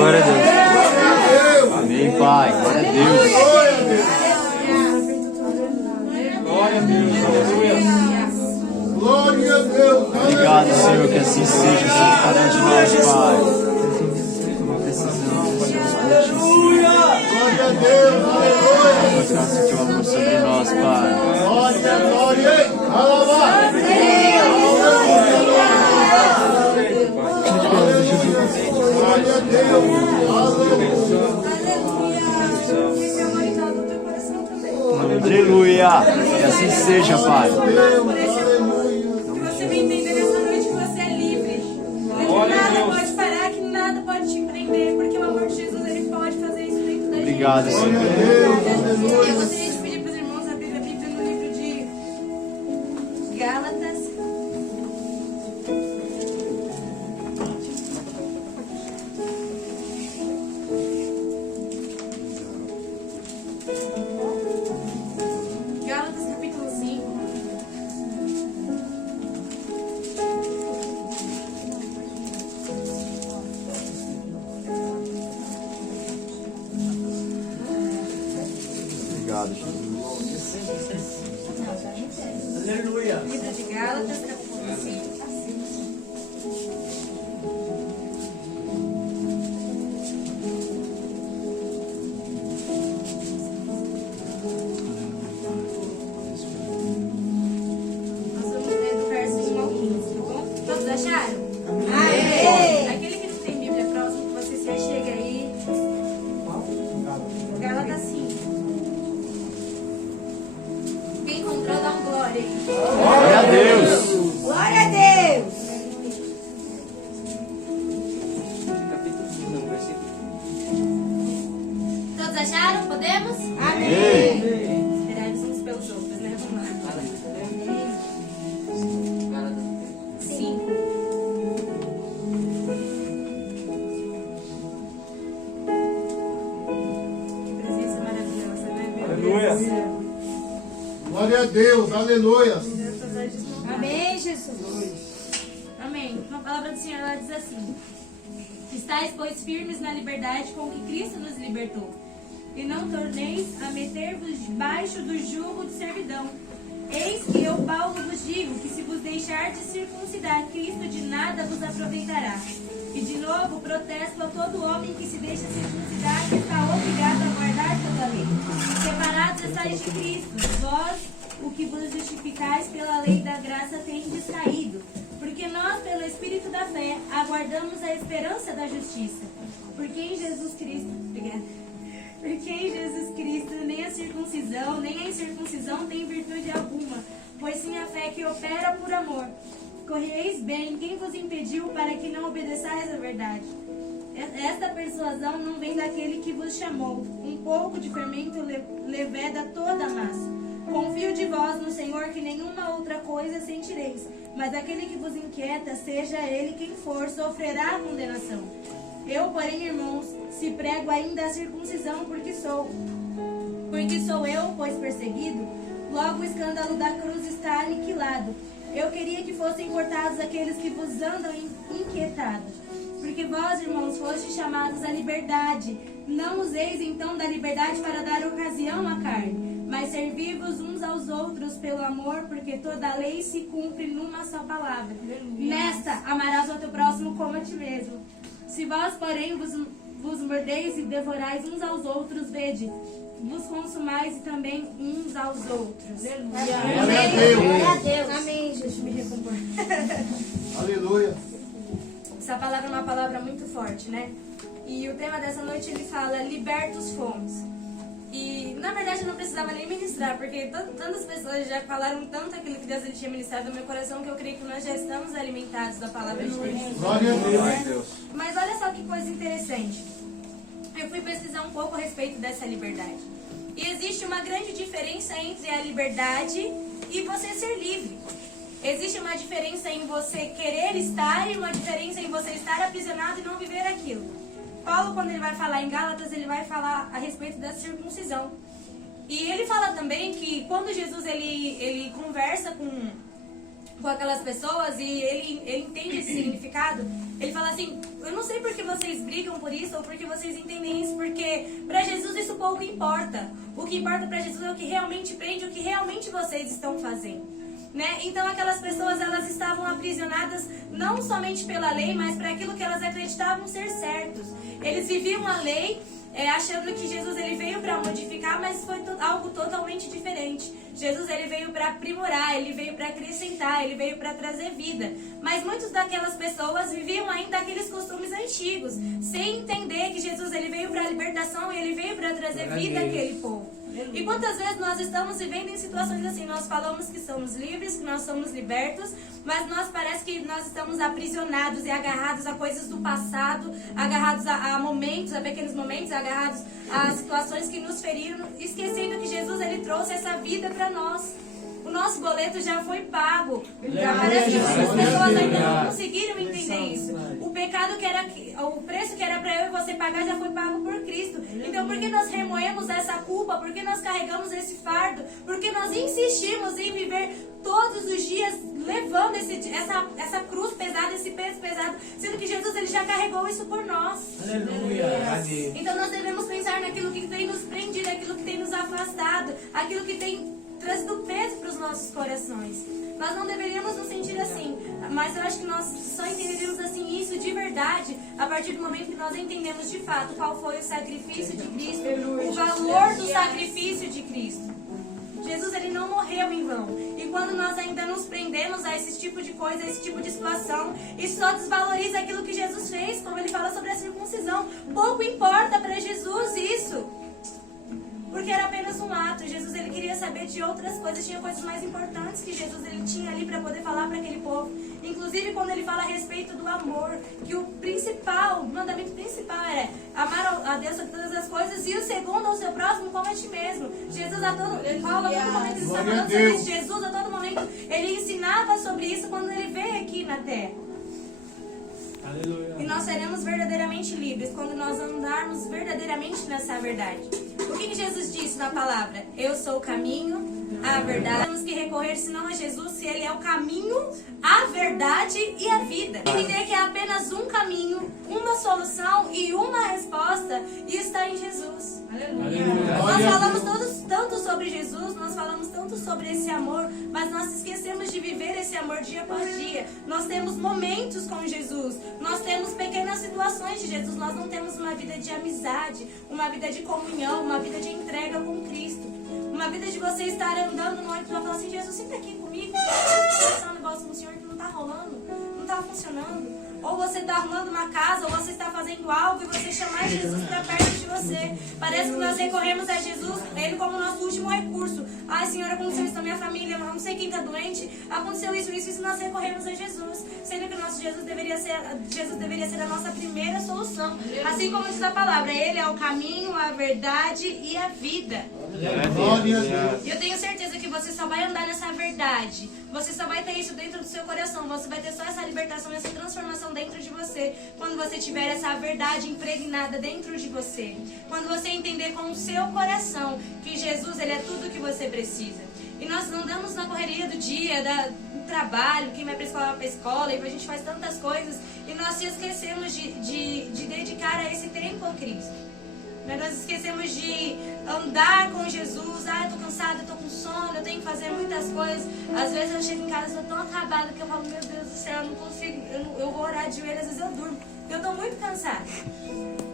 Glória a Deus. Amém, Pai. Glória a Deus. Glória a Deus. Aleluia. Glória a Deus. Obrigado, Senhor, que assim seja sobre cada um de nós, Pai. Aleluia. Glória a Deus. Aleluia. Descanse teu amor sobre nós, Pai. Glória, glória. Alabá. Glória a Deus. Aleluia. Que assim seja, Pai. Que você venha entender nessa noite que você é livre. Que nada pode parar, que nada pode te prender, porque o amor de Jesus ele pode fazer isso dentro da gente. Obrigado, Senhor. Eu gostaria de pedir para os irmãos abrir a Bíblia no livro de Gálatas. Gálatas capítulo 5. Obrigado, Jesus. Aleluia. Livro de Gálatas capítulo 5. Nós vamos ler do verso 1 ao 15, tá bom? Todos acharam? Amém! Aquele que não tem Bíblia próximo, que você se achega aí. Gálatas 5. Quem encontrou, dá um glória aí. Glória a Deus. Glória a Deus! Todos acharam? Podemos? Amém! Esperar uns pelos outros, né? Vamos lá. 5. Que presença maravilhosa, né? Meu Aleluia. Deus do céu. Glória a Deus. Aleluia. Amém, Jesus. Amém. Uma palavra do Senhor, ela diz assim: estais, pois, firmes na liberdade com que Cristo nos libertou, e não torneis a meter-vos debaixo do jugo de servidão. Eis que eu, Paulo, vos digo que se vos deixardes circuncidar, Cristo de nada vos aproveitará. E de novo protesto a todo homem que se deixa circuncidar, que está obrigado a guardar toda a lei. Separados estáis de Cristo, vós, o que vos justificais pela lei da graça, tendes caído. Porque nós, pelo Espírito da fé, aguardamos a esperança da justiça. Porque em Jesus Cristo... Obrigada. Porque em Jesus Cristo nem a circuncisão, nem a incircuncisão tem virtude alguma, pois sim a fé que opera por amor. Correis bem, quem vos impediu para que não obedeçais à verdade? Esta persuasão não vem daquele que vos chamou. Um pouco de fermento leveda toda a massa. Confio de vós no Senhor que nenhuma outra coisa sentireis, mas aquele que vos inquieta, seja ele quem for, sofrerá a condenação. Eu, porém, irmãos, se prego ainda a circuncisão, porque sou eu, pois perseguido, logo o escândalo da cruz está aniquilado. Eu queria que fossem cortados aqueles que vos andam inquietados, porque vós, irmãos, fostes chamados à liberdade. Não useis então da liberdade para dar ocasião à carne, mas servi-vos uns aos outros pelo amor, porque toda a lei se cumpre numa só palavra. Nesta, amarás ao teu próximo como a ti mesmo. Se vós, porém, vos mordeis e devorais uns aos outros, vede, vos consumais e também uns aos outros. Aleluia. Glória a Deus. Amém, Jesus, me recompor. Aleluia. Essa palavra é uma palavra muito forte, né? E o tema dessa noite ele fala: libertos fomos. E na verdade eu não precisava nem ministrar, porque tantas pessoas já falaram tanto aquilo que Deus ele tinha ministrado no meu coração, que eu creio que nós já estamos alimentados da palavra de Deus. Glória a Deus. Mas olha só que coisa interessante. Eu fui pesquisar um pouco a respeito dessa liberdade. E existe uma grande diferença entre a liberdade e você ser livre. Existe uma diferença em você querer estar e uma diferença em você estar aprisionado e não viver aquilo. Paulo, quando ele vai falar em Gálatas, ele vai falar a respeito da circuncisão. E ele fala também que quando Jesus ele conversa com aquelas pessoas e ele entende esse significado, ele fala assim, eu não sei por que vocês brigam por isso ou por que vocês entendem isso, porque para Jesus isso pouco importa. O que importa para Jesus é o que realmente prende, o que realmente vocês estão fazendo. Né? Então aquelas pessoas, elas estavam aprisionadas não somente pela lei, mas para aquilo que elas acreditavam ser certos. Eles viviam a lei achando que Jesus ele veio para modificar, mas foi algo totalmente diferente. Jesus ele veio para aprimorar, ele veio para acrescentar, ele veio para trazer vida. Mas muitas daquelas pessoas viviam ainda aqueles costumes antigos, sem entender que Jesus ele veio para a libertação e ele veio para trazer vida àquele povo. E quantas vezes nós estamos vivendo em situações assim, nós falamos que somos livres, que nós somos libertos, mas nós parece que nós estamos aprisionados e agarrados a coisas do passado, agarrados a momentos, a pequenos momentos, agarrados a situações que nos feriram, esquecendo que Jesus ele trouxe essa vida para nós. O nosso boleto já foi pago. Parece que muitas pessoas ainda não conseguiram entender isso. O pecado que era, o preço que era para eu e você pagar já foi pago por Cristo. Então por que nós remoemos essa culpa? Por que nós carregamos esse fardo? Por que nós insistimos em viver todos os dias levando essa cruz pesada, esse peso pesado, sendo que Jesus ele já carregou isso por nós. Aleluia. Então nós devemos pensar naquilo que tem nos prendido, aquilo que tem nos afastado, aquilo que tem trazido peso para os nossos corações. Nós não deveríamos nos sentir assim, mas eu acho que nós só entenderíamos assim isso de verdade a partir do momento que nós entendemos de fato qual foi o sacrifício de Cristo, o valor do sacrifício de Cristo. Jesus ele não morreu em vão. E quando nós ainda nos prendemos a esse tipo de coisa, a esse tipo de situação, isso só desvaloriza aquilo que Jesus fez, como ele fala sobre a circuncisão. Pouco importa para Jesus isso. Porque era apenas um ato. Jesus ele queria saber de outras coisas. Tinha coisas mais importantes que Jesus ele tinha ali para poder falar para aquele povo. Inclusive quando ele fala a respeito do amor, que o mandamento principal era amar a Deus sobre todas as coisas e o segundo ao seu próximo como a ti mesmo. Jesus a todo momento ele está falando sobre isso. Jesus a todo momento ele ensinava sobre isso quando ele veio aqui na terra. Aleluia. E nós seremos verdadeiramente livres quando nós andarmos verdadeiramente nessa verdade. O que Jesus disse na palavra? Eu sou o caminho, a verdade. Temos que recorrer senão a Jesus, se Ele é o caminho, a verdade e a vida. Entender que é apenas um caminho, uma solução e uma resposta e está em Jesus. Aleluia. Nós falamos tanto sobre Jesus, nós falamos tanto sobre esse amor, mas nós esquecemos de viver esse amor dia após dia. Nós temos momentos com Jesus, nós temos pequenas situações de Jesus, nós não temos uma vida de amizade, uma vida de comunhão, uma vida de entrega com Cristo. Uma vida de você estar andando no ônibus e falar assim, Jesus, senta aqui comigo, um negócio com o Senhor que não está rolando, não está funcionando. Ou você está arrumando uma casa, ou você está fazendo algo e você chamar Jesus para perto de você. Parece que nós recorremos a Jesus, Ele como nosso último recurso. Ai, Senhor, aconteceu isso na minha família, não sei quem está doente, aconteceu isso, e nós recorremos a Jesus. Sendo que o nosso Jesus deveria ser a nossa primeira solução. Assim como diz a palavra, Ele é o caminho, a verdade e a vida. E eu tenho certeza que você só vai andar nessa verdade. Você só vai ter isso dentro do seu coração. Você vai ter só essa libertação, essa transformação dentro de você. Quando você tiver essa verdade impregnada dentro de você. Quando você entender com o seu coração que Jesus ele é tudo que você precisa. E nós não andamos na correria do dia, do trabalho, quem vai para a escola, e a gente faz tantas coisas. E nós se esquecemos de dedicar a esse tempo a Cristo. Nós esquecemos de andar com Jesus. Ah, eu tô cansada, eu tô com sono, eu tenho que fazer muitas coisas. Às vezes eu chego em casa, eu tô tão acabada que eu falo, meu Deus do céu, eu não consigo, eu vou orar de joelho, às vezes eu durmo, porque eu tô muito cansada.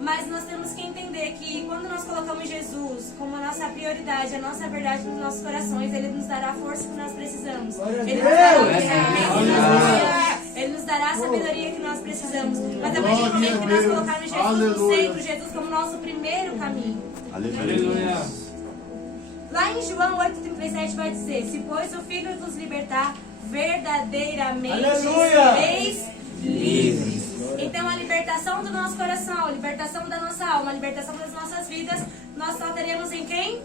Mas nós temos que entender que quando nós colocamos Jesus como a nossa prioridade, a nossa verdade nos nossos corações, Ele nos dará a força que nós precisamos. Ele nos dará o discernimento que nós precisamos. Ele nos dará a sabedoria que nós precisamos. Mas a partir do momento que nós colocarmos Jesus no centro, Jesus como nosso primeiro caminho. Aleluia. Lá em João 8,37 vai dizer, se pois o Filho nos libertar, verdadeiramente sereis livres. Então a libertação do nosso coração, a libertação da nossa alma, a libertação das nossas vidas, nós só teremos em quem?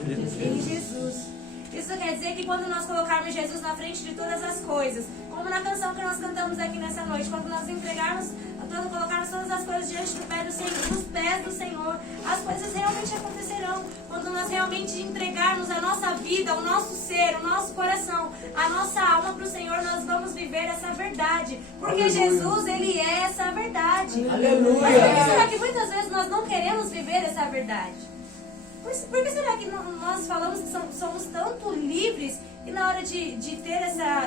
Em Jesus. Isso quer dizer que quando nós colocarmos Jesus na frente de todas as coisas, como na canção que nós cantamos aqui nessa noite, quando nós entregarmos, colocarmos todas as coisas diante dos pés do Senhor, as coisas realmente acontecerão. Quando nós realmente entregarmos a nossa vida, o nosso ser, o nosso coração, a nossa alma para o Senhor, nós vamos viver essa verdade. Porque Aleluia. Jesus, Ele é essa verdade. Aleluia. Mas por que será que muitas vezes nós não queremos viver essa verdade? Por que será que nós falamos que somos tanto livres e na hora de ter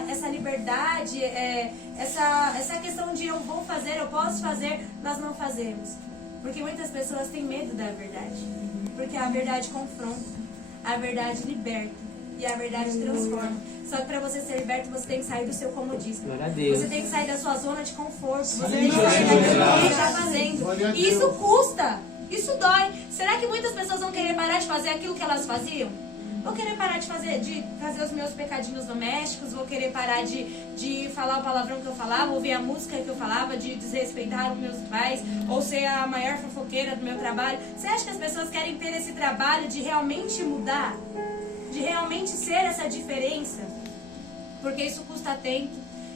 essa liberdade, essa questão de eu vou fazer, eu posso fazer, nós não fazemos? Porque muitas pessoas têm medo da verdade. Porque a verdade confronta, a verdade liberta e a verdade transforma. Só que para você ser liberto, você tem que sair do seu comodismo. Glória a Deus. Você tem que sair da sua zona de conforto. Você tem que sair daquilo que você está fazendo. E isso custa. Isso dói. Será que muitas pessoas vão querer parar de fazer aquilo que elas faziam? Vou querer parar de fazer os meus pecadinhos domésticos, vou querer parar de falar o palavrão que eu falava, ouvir a música que eu falava, de desrespeitar os meus pais, ou ser a maior fofoqueira do meu trabalho. Você acha que as pessoas querem ter esse trabalho de realmente mudar? De realmente ser essa diferença? Porque isso custa tempo,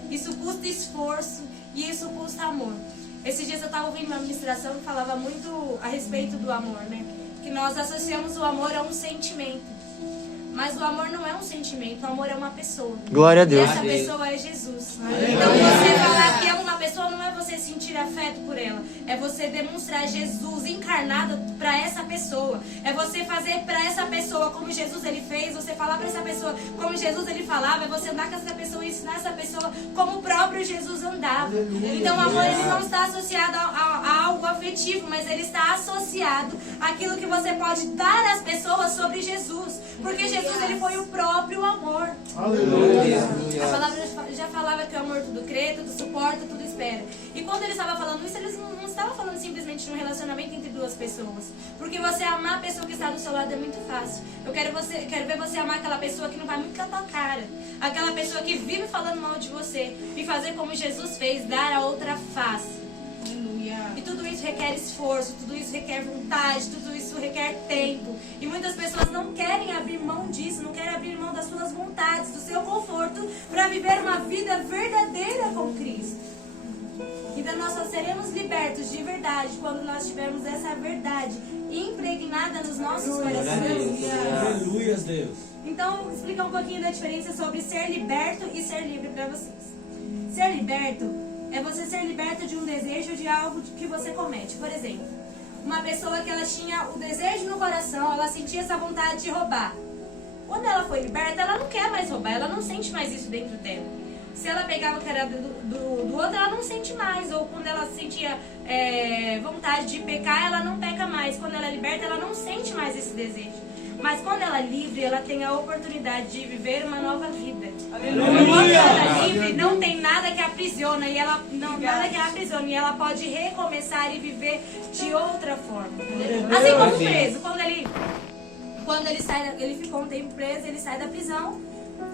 isso custa esforço e isso custa amor. Esses dias eu estava ouvindo uma ministração que falava muito a respeito do amor, né? Que nós associamos o amor a um sentimento. Mas o amor não é um sentimento, o amor é uma pessoa. Glória a Deus. E essa pessoa é Jesus. Então você falar que é uma pessoa não é você sentir afeto por ela. É você demonstrar Jesus encarnado para essa pessoa. É você fazer para essa pessoa como Jesus ele fez. Você falar para essa pessoa como Jesus ele falava. É você andar com essa pessoa e ensinar essa pessoa como o próprio Jesus andava. Então o amor ele não está associado a algo afetivo, mas ele está associado àquilo que você pode dar às pessoas sobre Jesus. Porque Jesus ele foi o próprio amor. Aleluia. A palavra já falava que o amor tudo crê, tudo suporta, tudo espera. E quando ele estava falando isso, ele não estava falando simplesmente de um relacionamento entre duas pessoas. Porque você amar a pessoa que está do seu lado é muito fácil. Eu quero ver você amar aquela pessoa que não vai muito com a tua cara. Aquela pessoa que vive falando mal de você. E fazer como Jesus fez, dar a outra face. E tudo isso requer esforço, tudo isso requer vontade, tudo isso requer tempo. E muitas pessoas não querem abrir mão disso, não querem abrir mão das suas vontades, do seu conforto, para viver uma vida verdadeira com Cristo. Então nós só seremos libertos de verdade quando nós tivermos essa verdade impregnada nos nossos corações. Aleluia, Deus. Então, vou explicar um pouquinho da diferença sobre ser liberto e ser livre para vocês. Ser liberto é você ser liberto de um desejo de algo que você comete. Por exemplo, uma pessoa que ela tinha o desejo no coração, ela sentia essa vontade de roubar. Quando ela foi liberta, ela não quer mais roubar, ela não sente mais isso dentro dela. Se ela pegava o que era do outro, ela não sente mais. Ou quando ela sentia vontade de pecar, ela não peca mais. Quando ela é liberta, ela não sente mais esse desejo. Mas quando ela é livre, ela tem a oportunidade de viver uma nova vida. Quando ela é livre, não tem nada que a aprisiona e ela ela pode recomeçar e viver de outra forma. Assim como o preso, quando ele sai, ele ficou um tempo preso, ele sai da prisão,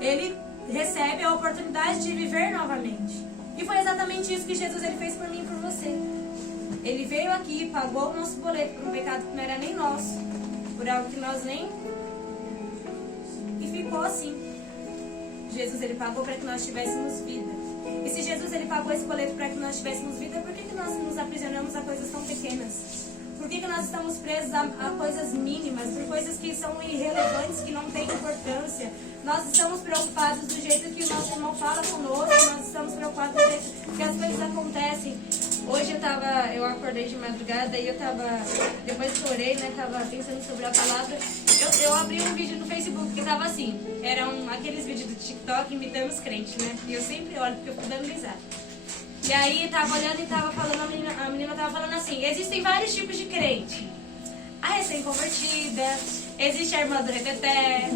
ele recebe a oportunidade de viver novamente. E foi exatamente isso que Jesus ele fez por mim e por você. Ele veio aqui, pagou o nosso boleto por um pecado que não era nem nosso, por algo que nós nem... E ficou assim. Jesus ele pagou para que nós tivéssemos vida. E se Jesus ele pagou esse boleto para que nós tivéssemos vida, por que nós nos aprisionamos a coisas tão pequenas? Por que nós estamos presos a coisas mínimas, por coisas que são irrelevantes, que não têm importância? Nós estamos preocupados do jeito que o nosso irmão fala conosco, nós estamos preocupados do jeito que as coisas acontecem. Hoje eu acordei de madrugada e depois que eu orei, né, tava pensando sobre a palavra, eu abri um vídeo no Facebook que tava assim, eram aqueles vídeos do TikTok imitando os crentes, né, e eu sempre olho porque eu fico dando risada. E aí tava olhando e tava falando, a menina tava falando assim, existem vários tipos de crente. A recém-convertida, existe a irmã do repeté,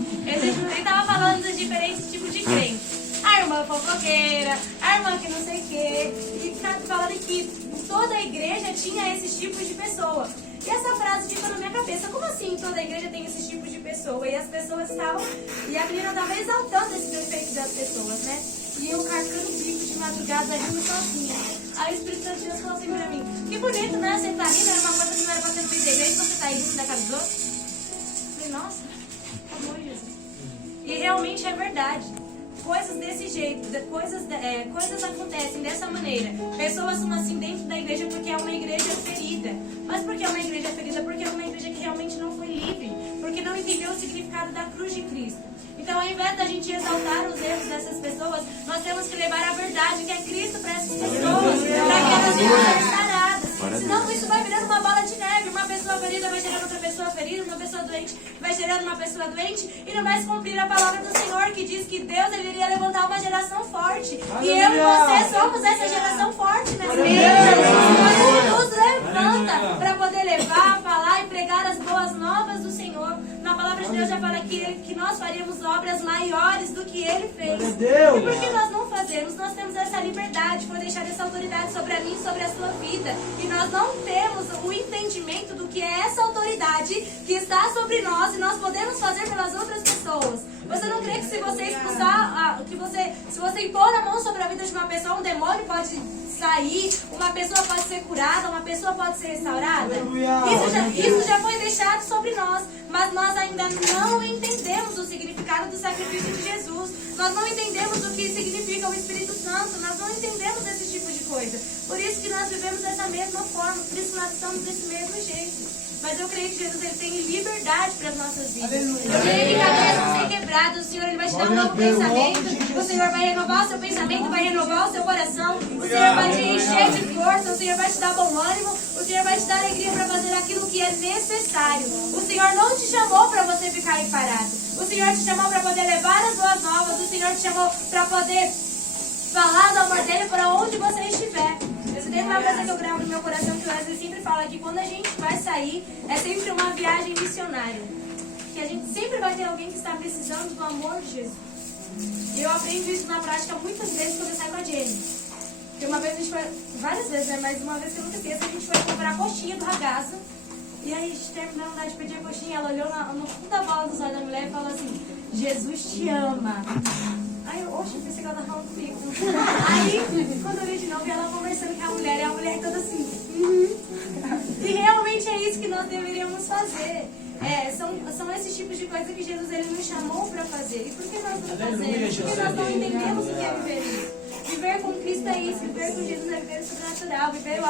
e tava falando dos diferentes tipos de crente. A irmã fofoqueira, a irmã que não sei o quê, e tá falando que toda a igreja tinha esses tipos de pessoa. E essa frase ficou na minha cabeça, como assim toda a igreja tem esses tipos de pessoa? E as pessoas estavam, e a menina estava exaltando esse defeito das pessoas, né? E eu carcando o bico de madrugada, rindo sozinha. Aí o Espírito Santo de Deus falou assim pra mim, que bonito, né? Você tá rindo, era uma coisa que não era pra ser no meio da igreja, você tá rindo da casa dos outros. Eu falei, nossa, amor, Jesus. E realmente é verdade. Coisas desse jeito, coisas acontecem dessa maneira. Pessoas são assim dentro da igreja porque é uma igreja ferida. Mas por que é uma igreja ferida? Porque é uma igreja que realmente não foi livre. Porque não entendeu o significado da cruz de Cristo. Então, ao invés da gente exaltar os erros dessas pessoas, nós temos que levar a verdade, que é Cristo, para essas pessoas, para que elas sejam saradas. Senão isso vai virando uma bola de neve. Uma pessoa ferida vai gerando outra pessoa ferida, uma pessoa doente vai gerando uma pessoa doente, e não vai se cumprir a palavra do Senhor, que diz que Deus ele iria levantar uma geração forte. E eu e você somos essa geração forte nessa igreja. O Senhor nos levanta para poder levar, falar e pregar as boas novas do Senhor. Na palavra de Deus já fala que nós faríamos obras maiores do que Ele fez. E por que nós não fazemos? Nós temos essa liberdade, foi deixar essa autoridade sobre a mim e sobre a sua vida. E nós não temos o entendimento do que é essa autoridade que está sobre nós e nós podemos fazer pelas outras pessoas. Você não crê que se você expulsar, se você impor a mão sobre a vida de uma pessoa, um demônio pode sair, uma pessoa pode ser curada, uma pessoa pode ser restaurada? Isso já foi deixado sobre nós, mas nós ainda não entendemos o significado do sacrifício de Jesus. Nós não entendemos o que significa o Espírito Santo, nós não entendemos esse tipo de coisa. Por isso que nós vivemos dessa mesma forma, por isso nós estamos desse mesmo jeito. Mas eu creio que Jesus ele tem liberdade para as nossas vidas. Eu creio que cabeças vão ser quebradas. O Senhor ele vai te dar um novo pensamento. O Senhor vai renovar o seu pensamento, vai renovar o seu coração. O Senhor vai te encher de força. O Senhor vai te dar bom ânimo. O Senhor vai te dar alegria para fazer aquilo que é necessário. O Senhor não te chamou para você ficar aí parado. O Senhor te chamou para poder levar as boas novas. O Senhor te chamou para poder falar do amor dele para onde você estiver. Tem uma coisa que eu gravo no meu coração que o Wesley sempre fala, que quando a gente vai sair, é sempre uma viagem missionária. Que a gente sempre vai ter alguém que está precisando do amor de Jesus. E eu aprendo isso na prática muitas vezes quando eu saio com a Jenny. Porque uma vez a gente foi, várias vezes, né? Mas uma vez que eu nunca esqueço, a gente foi comprar a coxinha do ragazzo. E aí a gente terminou de pedir a coxinha, ela olhou no fundo da bola dos olhos da mulher e falou assim: Jesus te ama. Aí eu, oxe, pensei que ela tava falando comigo. Aí, quando eu vi de novo, ela conversando com a mulher, e a mulher toda assim, E realmente é isso que nós deveríamos fazer. São esses tipos de coisas que Jesus ele nos chamou para fazer. E por que nós não fazemos? Porque nós não entendemos o que é viver isso. Viver com Cristo é isso, viver com Jesus é viver sobrenatural, viver o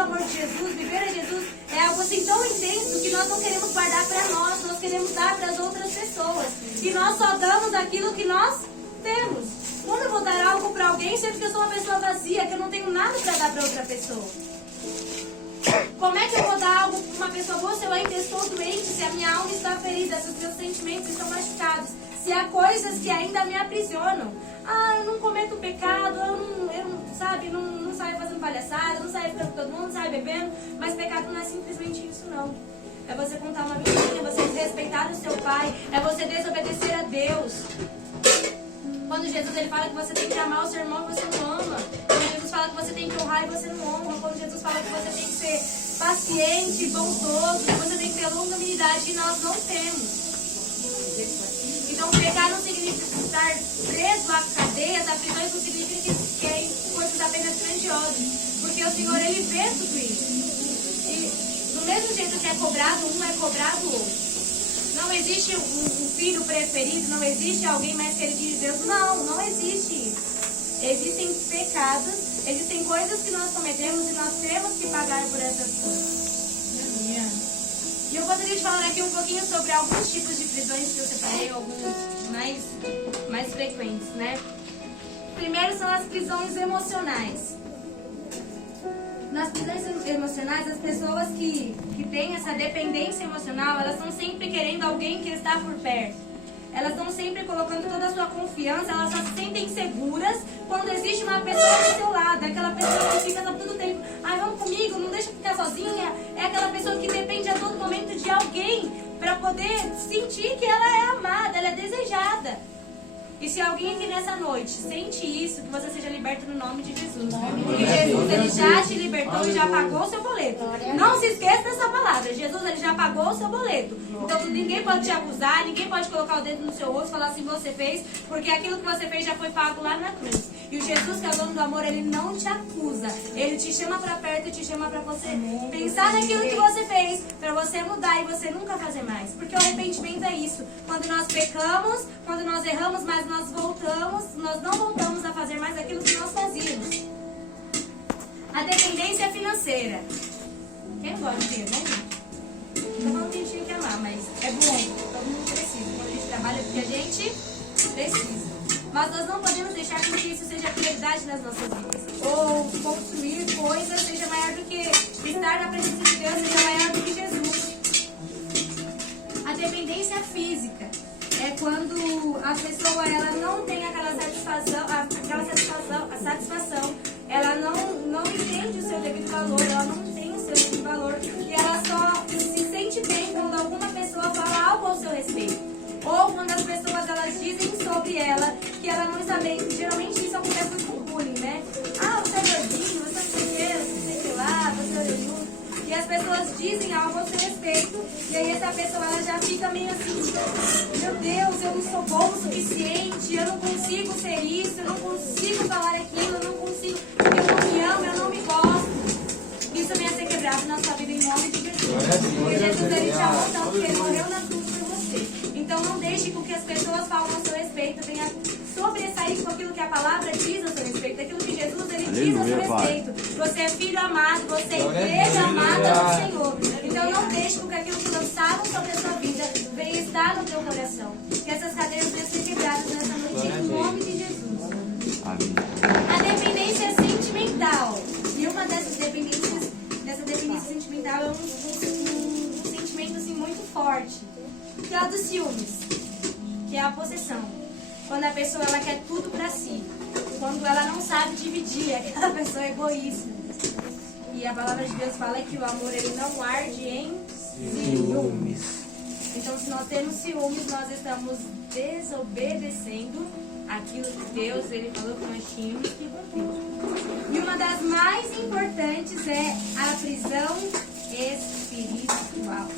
amor de Jesus, viver a Jesus é algo assim tão intenso que nós não queremos guardar para nós queremos dar para as outras pessoas. E nós só damos aquilo que nós temos. Quando eu vou dar algo para alguém, sempre que eu sou uma pessoa vazia, que eu não tenho nada para dar para outra pessoa. Como é que eu vou dar algo para uma pessoa boa se eu ainda estou doente, se a minha alma está ferida, se os meus sentimentos estão machucados, se há coisas que ainda me aprisionam? Eu não cometo pecado, eu não saio fazendo palhaçada, não saio ficando com todo mundo, não saio bebendo, mas pecado não é simplesmente isso não. É você contar uma mentira, é você desrespeitar o seu pai, é você desobedecer a Deus. Quando Jesus ele fala que você tem que amar o seu irmão e você não ama. Quando Jesus fala que você tem que honrar e você não honra. Quando Jesus fala que você tem que ser paciente, bondoso, que você tem que ter longanimidade, e nós não temos. Então pecar não significa estar preso a cadeias, a prisões, não significa que é coisas apenas grandiosas. Porque o Senhor ele vê tudo isso. E do mesmo jeito que é cobrado um, é cobrado o outro. Não existe um filho preferido, não existe alguém mais querido de Deus. Não existe isso. Existem pecados, existem coisas que nós cometemos e nós temos que pagar por essas coisas. E eu gostaria de falar aqui um pouquinho sobre alguns tipos de prisões que eu separei, alguns mais frequentes, né? Primeiro são as prisões emocionais. Nas prisões emocionais, as pessoas que têm essa dependência emocional, elas estão sempre querendo alguém que está por perto. Elas estão sempre colocando toda a sua confiança, elas só se sentem seguras quando existe uma pessoa do seu lado. É aquela pessoa que fica todo o tempo, vamos comigo, não deixa eu ficar sozinha. É aquela pessoa que depende a todo momento de alguém para poder sentir que ela é amada, ela é desejada. E se alguém aqui nessa noite sente isso, que você seja liberto no nome de Jesus. Porque Jesus, ele já te libertou e já pagou o seu boleto. Não se esqueça dessa palavra. Jesus, ele já pagou o seu boleto. Então ninguém pode te acusar, ninguém pode colocar o dedo no seu rosto e falar assim, você fez, porque aquilo que você fez já foi pago lá na cruz. E o Jesus, que é o dono do amor, ele não te acusa. Ele te chama pra perto e te chama pra você pensar naquilo que você fez, pra você mudar e você nunca fazer mais. Porque o arrependimento é isso. Quando nós pecamos, quando nós erramos, mas nós não voltamos a fazer mais aquilo que nós fazíamos. A dependência financeira. Quem não gosta de dinheiro, né, gente? Não tô falando que a gente tem que amar, mas é bom. Todo mundo precisa. Quando a gente trabalha, porque a gente precisa. Mas nós não podemos deixar com que isso seja prioridade nas nossas vidas. Ou consumir coisas seja maior do que estar na presença de Deus, seja maior do que Jesus. A dependência física é quando a pessoa ela não tem aquela satisfação, ela não entende o seu devido valor, ela não tem o seu devido valor e ela só se sente bem quando alguma pessoa fala algo ao seu respeito. Ou quando as pessoas elas dizem sobre ela que ela não está bem. Geralmente isso acontece muito com bullying, né? Ah, você é gordinho, você não sei o que, você não sei o que lá, você é orelhudo. E as pessoas dizem algo ao seu respeito. E aí essa pessoa ela já fica meio assim, meu Deus, eu não sou bom o suficiente, eu não consigo ser isso, eu não consigo falar aquilo, eu não consigo, porque eu não me amo, eu não me gosto. Isso venha a ser quebrado na sua vida em nome de Jesus. Porque Jesus ele te amou tanto que ele morreu na cruz por você. Então não deixe com que as pessoas falam a seu respeito, venha sobressair com aquilo que a palavra diz a seu respeito, aquilo que Jesus ele diz a seu respeito. Você é filho amado, você é igreja amada do Senhor. Então não deixe com que aquilo que lançaram sobre a sua vida venha estar no teu coração. Que essas cadeias venham ser quebradas nessa noite em nome de Jesus. A dependência sentimental. E uma dessa dependência sentimental é um sentimento assim, muito forte. Que é a dos ciúmes, que é a possessão. Quando a pessoa ela quer tudo pra si, quando ela não sabe dividir, aquela pessoa é egoísta. E a palavra de Deus fala que o amor ele não arde em ciúmes. Então, se nós temos ciúmes, nós estamos desobedecendo aquilo que Deus ele falou que nós tínhamos que cumprir. E uma das mais importantes é a prisão espiritual.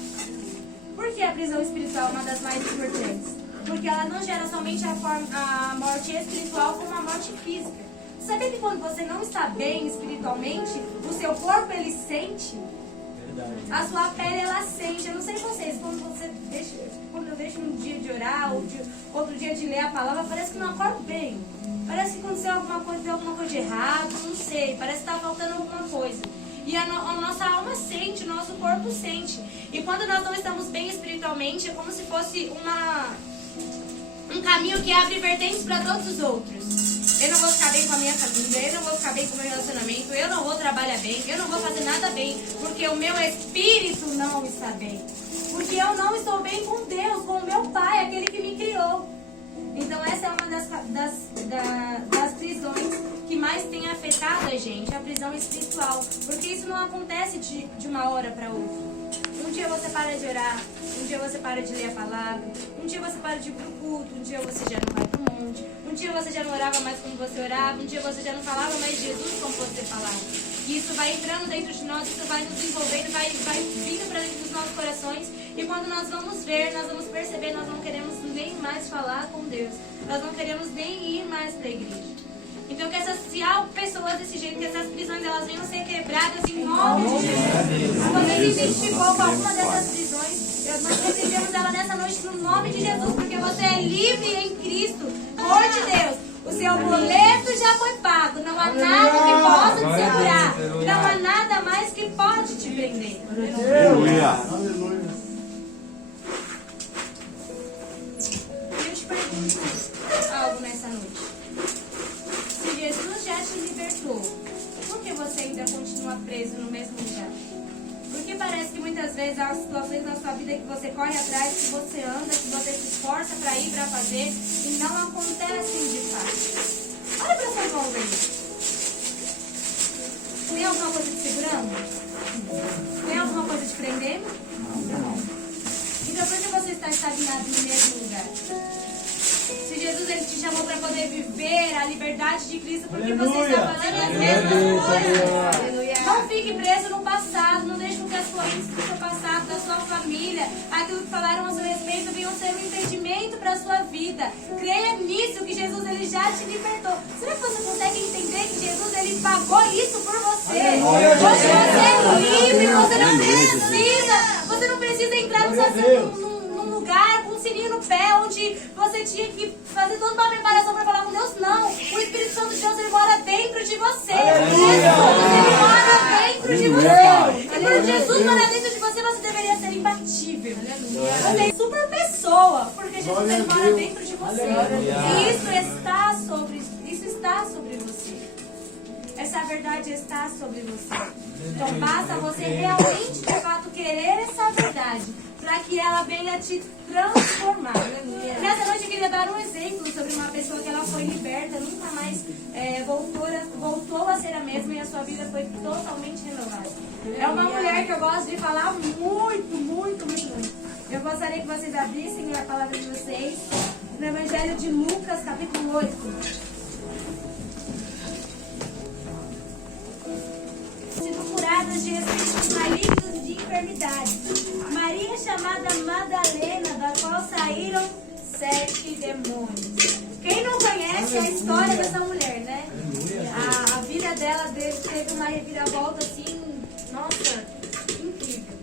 Por que a prisão espiritual é uma das mais importantes? Porque ela não gera somente a morte espiritual, como a morte física. Sabia que quando você não está bem espiritualmente, o seu corpo ele sente? A sua pele ela sente. Eu não sei vocês, quando eu deixo um dia de orar, ou outro dia de ler a palavra, parece que não acordo bem. Parece que aconteceu alguma coisa, deu alguma coisa de errado, não sei. Parece que está faltando alguma coisa. E a nossa alma sente, o nosso corpo sente. E quando nós não estamos bem espiritualmente, é como se fosse um caminho que abre vertentes para todos os outros. Eu não vou ficar bem com a minha família, eu não vou ficar bem com o meu relacionamento, eu não vou trabalhar bem, eu não vou fazer nada bem, porque o meu espírito não está bem. Porque eu não estou bem com Deus, com o meu Pai, aquele que me criou. Então essa é uma das prisões que mais tem afetado a gente, a prisão espiritual. Porque isso não acontece de uma hora para outra. Um dia você para de orar, um dia você para de ler a palavra, um dia você para de ir pro culto, um dia você já não vai pro monte, um dia você já não orava mais como você orava, um dia você já não falava mais de Jesus como você falava. E isso vai entrando dentro de nós, isso vai nos envolvendo, vai vindo para dentro dos nossos corações. E quando nós vamos ver, nós vamos perceber, nós não queremos nem mais falar com Deus. Nós não queremos nem ir mais para a igreja. Então, se há pessoas desse jeito, que essas prisões elas venham ser quebradas em nome de Jesus. Quando ele identificou com alguma dessas prisões, nós recebemos ela nessa noite no nome de Jesus, porque você é livre em Cristo, por de Deus. O seu boleto já foi pago, não há nada que possa te segurar, não há nada mais que pode te prender. Aleluia. Aleluia. Eu te pergunto algo nessa noite. Se Jesus já te libertou, por que você ainda continua preso no mesmo lugar? Porque parece que muitas vezes há situações na sua vida que você corre atrás, que você anda, que você se esforça para ir, para fazer, e não acontecem de fato. Olha para sua mão aí. Tem alguma coisa te segurando? Tem alguma coisa te prendendo? Não. Então por que você está estagnado no mesmo lugar? Se Jesus ele te chamou para poder viver a liberdade de Cristo, porque você está fazendo as mesmas coisas. Não fique preso no passado, não deixe com que as correntes do seu passado, da sua família, aquilo que falaram a seu respeito, venham ser um impedimento para a sua vida. Creia nisso, que Jesus ele já te libertou. Será que você consegue entender que Jesus ele pagou isso por você? Hoje você é livre, você não precisa entrar num lugar com um sininho no pé, onde você tinha que fazer toda uma preparação para falar com Deus. Não, o Espírito Santo de Deus ele mora dentro de você. Ele mora dentro de você. E quando Jesus mora dentro de você, você deveria ser imbatível. Você é super pessoa, porque Jesus ele mora dentro de você. E isso está sobre você. Essa verdade está sobre você. Então basta você realmente, de fato, querer essa verdade, para que ela venha te transformar. Nessa noite eu queria dar um exemplo sobre uma pessoa que ela foi liberta, nunca mais voltou a ser a mesma e a sua vida foi totalmente renovada. É uma mulher que eu gosto de falar muito. Eu gostaria que vocês abrissem a palavra de vocês no Evangelho de Lucas, capítulo 8. Sido curadas de espíritos malignos e de enfermidade. Maria chamada Madalena, da qual saíram 7 demônios. Quem não conhece a história dessa mulher, né? A vida dela teve uma reviravolta assim, nossa, incrível.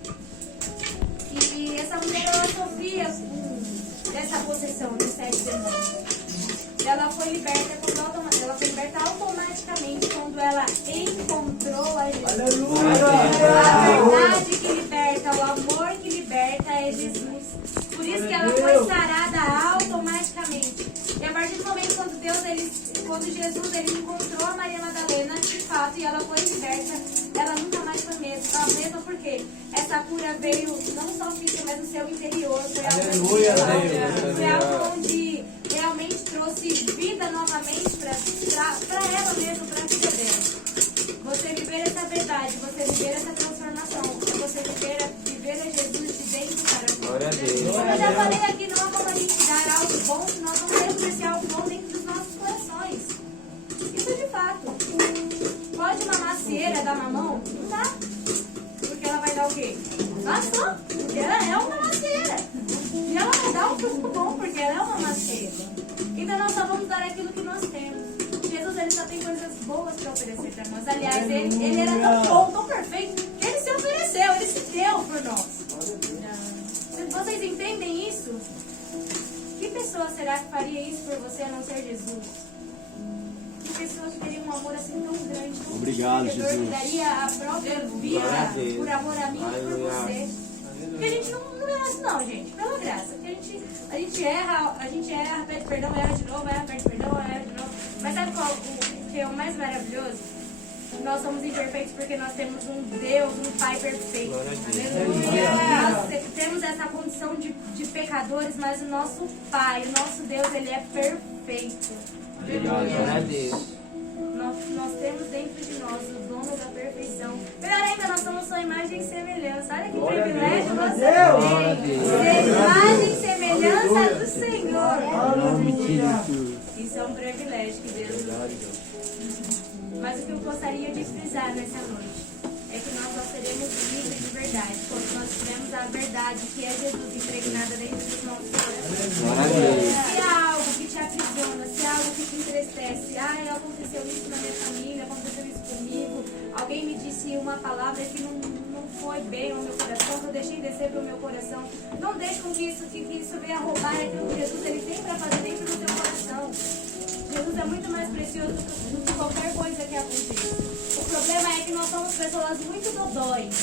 E essa mulher ela sofria dessa possessão dos 7 demônios. Ela foi liberta automaticamente quando ela encontrou a Jesus. A verdade que liberta, o amor que liberta é Jesus. Por isso que ela foi sarada automaticamente. E a partir do momento quando Jesus ele encontrou a Maria Madalena, de fato, e ela foi liberta, ela nunca mais foi a mesma porque essa cura veio não só física, mas no seu interior. Foi algo onde realmente trouxe vida novamente para ela mesma, para a vida dela. Você viver essa verdade, você viver essa transformação, você viver a Jesus de dentro para fora. Como eu já falei aqui, não há como a gente dar algo bom se nós não temos esse algo bom dentro dos nossos corações. Isso é de fato. Pode uma macieira dar mamão? Não dá. Porque ela vai dar o quê? Maçã. Porque ela é uma macieira. E ela vai dar um fruto bom, porque ela é uma macieira. Então nós só vamos dar aquilo que nós temos. Jesus ele só tem coisas boas para oferecer para nós. Aliás, ele era tão bom, tão perfeito, que ele se ofereceu, ele se deu por nós. Vocês entendem isso? Que pessoa será que faria isso por você a não ser Jesus? Que pessoa que teria um amor assim tão grande, tão Obrigado, Jesus. Jesus. Que daria a própria vida por amor a mim e por você. Porque a gente não é assim não, gente. Pela graça. Porque a gente erra, pede perdão, erra de novo, erra, pede perdão, erra de novo. Mas sabe qual o que é o mais maravilhoso? Nós somos imperfeitos porque nós temos um Deus, um Pai perfeito. Aleluia. Nós temos essa condição de pecadores, mas o nosso Pai, o nosso Deus, ele é perfeito. Obrigado. Nós temos dentro de nós o dono da perfeição. Melhor ainda, nós somos sua imagem e semelhança. Olha que privilégio você tem. Ser imagem e semelhança do Senhor. Isso é um privilégio que Deus nos deu. Mas o que eu gostaria de frisar nessa noite é que nós seremos livres de verdade, quando nós tivermos a verdade que é Jesus impregnada dentro dos nossos corações. Se há algo que te aprisiona, se há algo que te entristece, aconteceu isso na minha família, aconteceu isso comigo, alguém me disse uma palavra que não foi bem ao meu coração, que eu deixei descer para o meu coração, não deixe com que isso venha roubar aquilo que Jesus ele tem para fazer dentro do teu coração. Jesus é muito mais precioso do que qualquer coisa que aconteça. O problema é que nós somos pessoas muito dodóis.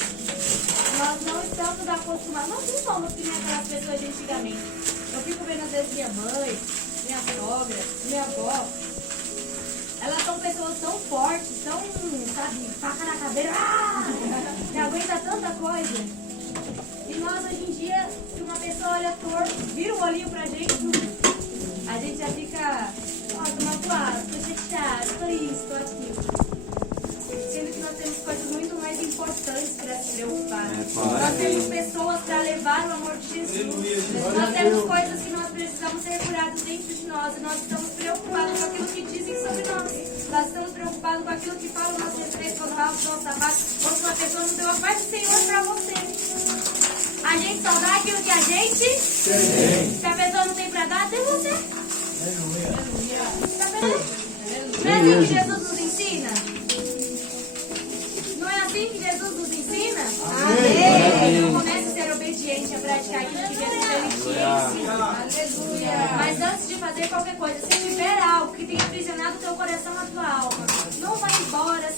Nós não estamos acostumados, nós não somos que nem aquelas pessoas de antigamente. Eu fico vendo às vezes minha mãe, minha sogra, minha avó. Elas são pessoas tão fortes, tão, sabe, faca na cadeira, que aguenta tanta coisa. E nós hoje em dia, se uma pessoa olha torto, vira o olhinho pra gente, a gente já fica, tô magoado, tô chateado, tô isso, tô aquilo. Sendo que nós temos coisas muito mais importantes para se preocupar. Nós temos pessoas para levar o amor de Jesus. Nós temos coisas que nós precisamos ser curados pecados dentro de nós e nós estamos preocupados com aquilo que dizem sobre nós. Nós estamos preocupados com aquilo que falam nosso respeito quando falam do nosso trabalho, ou se uma pessoa não deu a paz do Senhor para você. A gente só dá aquilo que a gente tem. Se a pessoa não tem para dar, tem você. Tá vendo? Não é assim que Jesus nos ensina? Não é assim que Jesus nos ensina? Amém. Então comece a ser obediente, a praticar aquilo que Jesus ele te ensina. Aleluia. Mas antes de fazer qualquer coisa, se tiver algo que tenha aprisionado o teu coração, a tua alma, não vai embora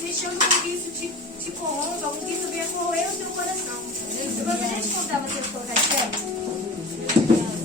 deixando que isso te corrompa, com que isso venha corroer o teu coração. Eu gostaria de contar vocês colocar de pé.